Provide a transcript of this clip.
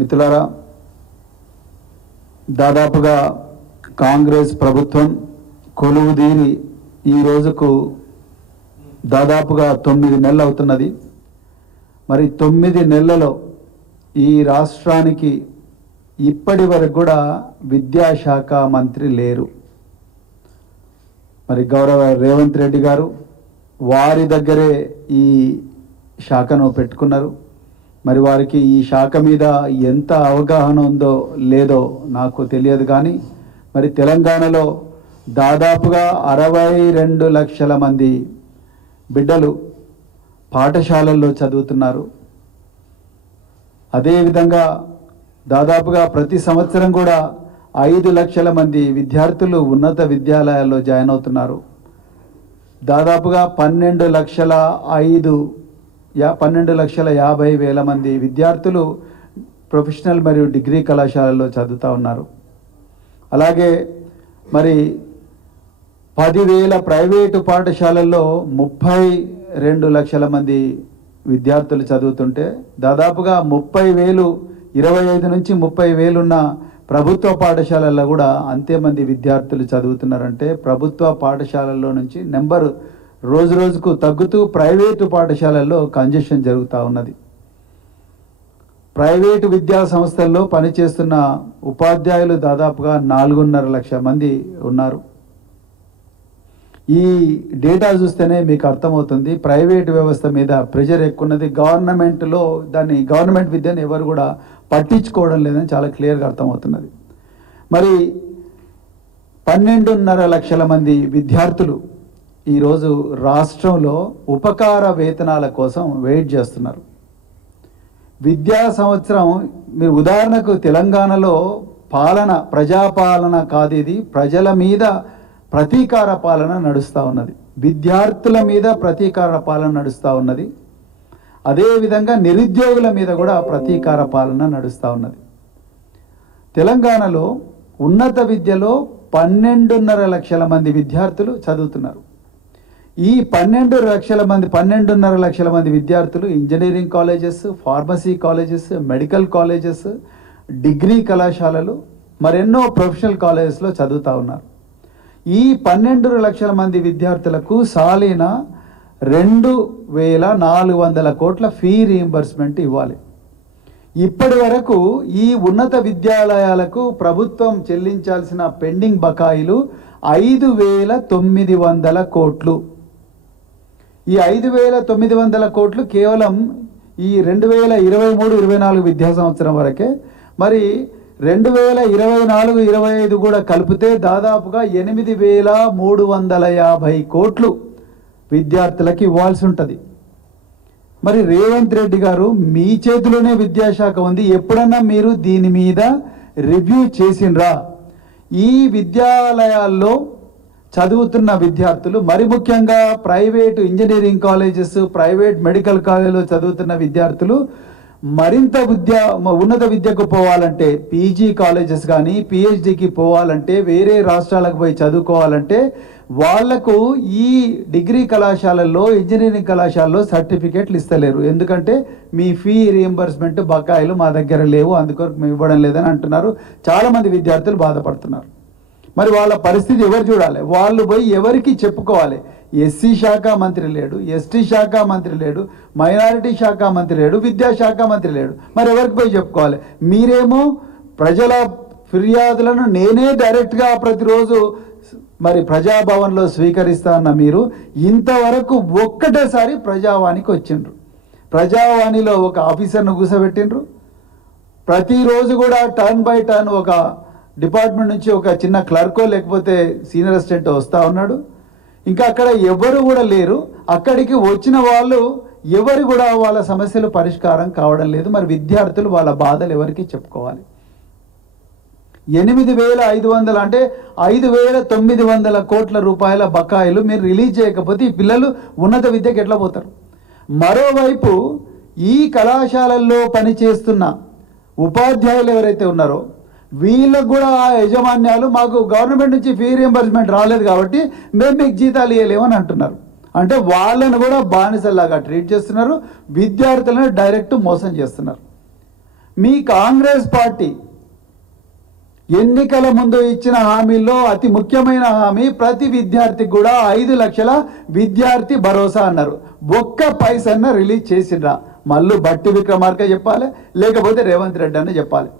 మిత్రులారా, దాదాపుగా కాంగ్రెస్ ప్రభుత్వం కొలువుదీరి ఈ రోజుకు దాదాపుగా 9 నెలలు అవుతున్నది. మరి 9 నెలలలో ఈ రాష్ట్రానికి ఇప్పటి వరకు కూడా విద్యాశాఖ మంత్రి లేరు. మరి గౌరవ రేవంత్ రెడ్డి గారు వారి దగ్గరే ఈ శాఖను పెట్టుకున్నారు. మరి వారికి ఈ శాఖ మీద ఎంత అవగాహన ఉందో లేదో నాకు తెలియదు, కానీ మరి తెలంగాణలో దాదాపుగా 62 లక్షల మంది బిడ్డలు పాఠశాలల్లో చదువుతున్నారు. అదేవిధంగా దాదాపుగా ప్రతి సంవత్సరం కూడా 5 లక్షల మంది విద్యార్థులు ఉన్నత విద్యాలయాల్లో జాయిన్ అవుతున్నారు. దాదాపుగా 12,50,000 మంది విద్యార్థులు ప్రొఫెషనల్ మరియు డిగ్రీ కళాశాలల్లో చదువుతూ ఉన్నారు. అలాగే మరి 10,000 ప్రైవేటు పాఠశాలల్లో 32 లక్షల మంది విద్యార్థులు చదువుతుంటే దాదాపుగా 30,000, 25 నుంచి 30,000 ఉన్న ప్రభుత్వ పాఠశాలల్లో కూడా అంతే మంది విద్యార్థులు చదువుతున్నారంటే ప్రభుత్వ పాఠశాలల్లో నుంచి నెంబర్ రోజు రోజుకు తగ్గుతూ ప్రైవేటు పాఠశాలల్లో కంజెషన్ జరుగుతూ ఉన్నది. ప్రైవేటు విద్యా సంస్థల్లో పనిచేస్తున్న ఉపాధ్యాయులు దాదాపుగా 4.5 లక్షల మంది ఉన్నారు. ఈ డేటా చూస్తేనే మీకు అర్థమవుతుంది ప్రైవేటు వ్యవస్థ మీద ప్రెషర్ ఎక్కున్నది. గవర్నమెంట్ విద్యను ఎవరు కూడా పట్టించుకోవడం లేదని చాలా క్లియర్గా అర్థమవుతున్నది. మరి 12.5 లక్షల మంది విద్యార్థులు ఈరోజు రాష్ట్రంలో ఉపకార వేతనాల కోసం వెయిట్ చేస్తున్నారు. విద్యా సంవత్సరం మీరు ఉదాహరణకు తెలంగాణలో ప్రజాపాలన కాదు, ఇది ప్రజల మీద ప్రతీకార పాలన నడుస్తూ ఉన్నది. విద్యార్థుల మీద ప్రతీకార పాలన నడుస్తూ ఉన్నది. అదేవిధంగా నిరుద్యోగుల మీద కూడా ప్రతీకార పాలన నడుస్తూ ఉన్నది. తెలంగాణలో ఉన్నత విద్యలో 12.5 లక్షల మంది విద్యార్థులు చదువుతున్నారు. ఈ 12.5 లక్షల మంది విద్యార్థులు engineering colleges, pharmacy colleges, medical colleges, degree కళాశాలలు, మరెన్నో ప్రొఫెషనల్ కాలేజెస్లో చదువుతూ ఉన్నారు. ఈ 12 లక్షల మంది విద్యార్థులకు సాలీన 2,400 కోట్ల ఫీ రీయింబర్స్మెంట్ ఇవ్వాలి. ఇప్పటి వరకు ఈ ఉన్నత విద్యాలయాలకు ప్రభుత్వం చెల్లించాల్సిన పెండింగ్ బకాయిలు 5,900 కోట్లు. ఈ 5,900 కోట్లు కేవలం ఈ 2023-24 విద్యా సంవత్సరం వరకే. మరి 2024-25 కూడా కలిపితే దాదాపుగా 8,350 కోట్లు విద్యార్థులకి ఇవ్వాల్సి ఉంటుంది. మరి రేవంత్ రెడ్డి గారు మీ చేతిలోనే విద్యాశాఖ ఉంది, ఎప్పుడన్నా మీరు దీని మీద రివ్యూ చేసిండ్రా? ఈ విద్యాలయాల్లో చదువుతున్న విద్యార్థులు, మరి ముఖ్యంగా private engineering colleges, private medical కాలేజీలో చదువుతున్న విద్యార్థులు మరింత ఉన్నత విద్యకు పోవాలంటే, పీజీ కాలేజెస్ కానీ పిహెచ్డికి పోవాలంటే, వేరే రాష్ట్రాలకు పోయి చదువుకోవాలంటే వాళ్లకు ఈ డిగ్రీ కళాశాలల్లో, ఇంజనీరింగ్ కళాశాలలో సర్టిఫికేట్లు ఇస్తలేరు. ఎందుకంటే మీ ఫీ రీయింబర్స్మెంట్ బకాయిలు మా దగ్గర లేవు, అందుకొరకు మేము ఇవ్వడం లేదని అంటున్నారు. చాలామంది విద్యార్థులు బాధపడుతున్నారు. మరి వాళ్ళ పరిస్థితి ఎవరు చూడాలి? వాళ్ళు పోయి ఎవరికి చెప్పుకోవాలి? ఎస్సీ శాఖ మంత్రి లేడు, ఎస్టీ శాఖ మంత్రి లేడు, మైనారిటీ శాఖ మంత్రి లేడు, విద్యాశాఖ మంత్రి లేడు. మరి ఎవరికి పోయి చెప్పుకోవాలి? మీరేమో ప్రజల ఫిర్యాదులను నేనే డైరెక్ట్గా ప్రతిరోజు మరి ప్రజాభవన్లో స్వీకరిస్తా అన్న మీరు ఇంతవరకు ఒక్కటేసారి ప్రజావాణికి వచ్చిండ్రు. ప్రజావాణిలో ఒక ఆఫీసర్ను కూర్చోబెట్టిండ్రు. ప్రతిరోజు కూడా టర్న్ బై టర్న్ ఒక డిపార్ట్మెంట్ నుంచి ఒక చిన్న క్లర్కో లేకపోతే సీనియర్ అసిస్టెంట్ వస్తూ ఉన్నాడు. ఇంకా అక్కడ ఎవరు కూడా లేరు. అక్కడికి వచ్చిన వాళ్ళు ఎవరు కూడా వాళ్ళ సమస్యలు పరిష్కారం కావడం లేదు. మరి విద్యార్థులు వాళ్ళ బాధలు ఎవరికి చెప్పుకోవాలి? 8,500 అంటే 5,900 కోట్ల రూపాయల బకాయిలు మీరు రిలీజ్ చేయకపోతే ఈ పిల్లలు ఉన్నత విద్యకు ఎట్లా పోతారు? మరోవైపు ఈ కళాశాలల్లో పనిచేస్తున్న ఉపాధ్యాయులు ఎవరైతే ఉన్నారో వీళ్ళకు కూడా ఆ యజమాన్యాలు మాకు గవర్నమెంట్ నుంచి ఫీ రీయింబర్స్మెంట్ రాలేదు కాబట్టి మేము మీకు జీతాలు ఇవ్వలేమని అంటున్నారు. అంటే వాళ్ళను కూడా బానిసలాగా ట్రీట్ చేస్తున్నారు, విద్యార్థులను డైరెక్ట్ మోసం చేస్తున్నారు. మీ కాంగ్రెస్ పార్టీ ఎన్నికల ముందు ఇచ్చిన హామీల్లో అతి ముఖ్యమైన హామీ ప్రతి విద్యార్థికి కూడా 5 లక్షల విద్యార్థి భరోసా అన్నారు. ఒక్క పైసన్న రిలీజ్ చేసిండ్రా? మళ్ళీ బట్టి విక్రమార్క చెప్పాలి, లేకపోతే రేవంత్ రెడ్డి అన్న చెప్పాలి.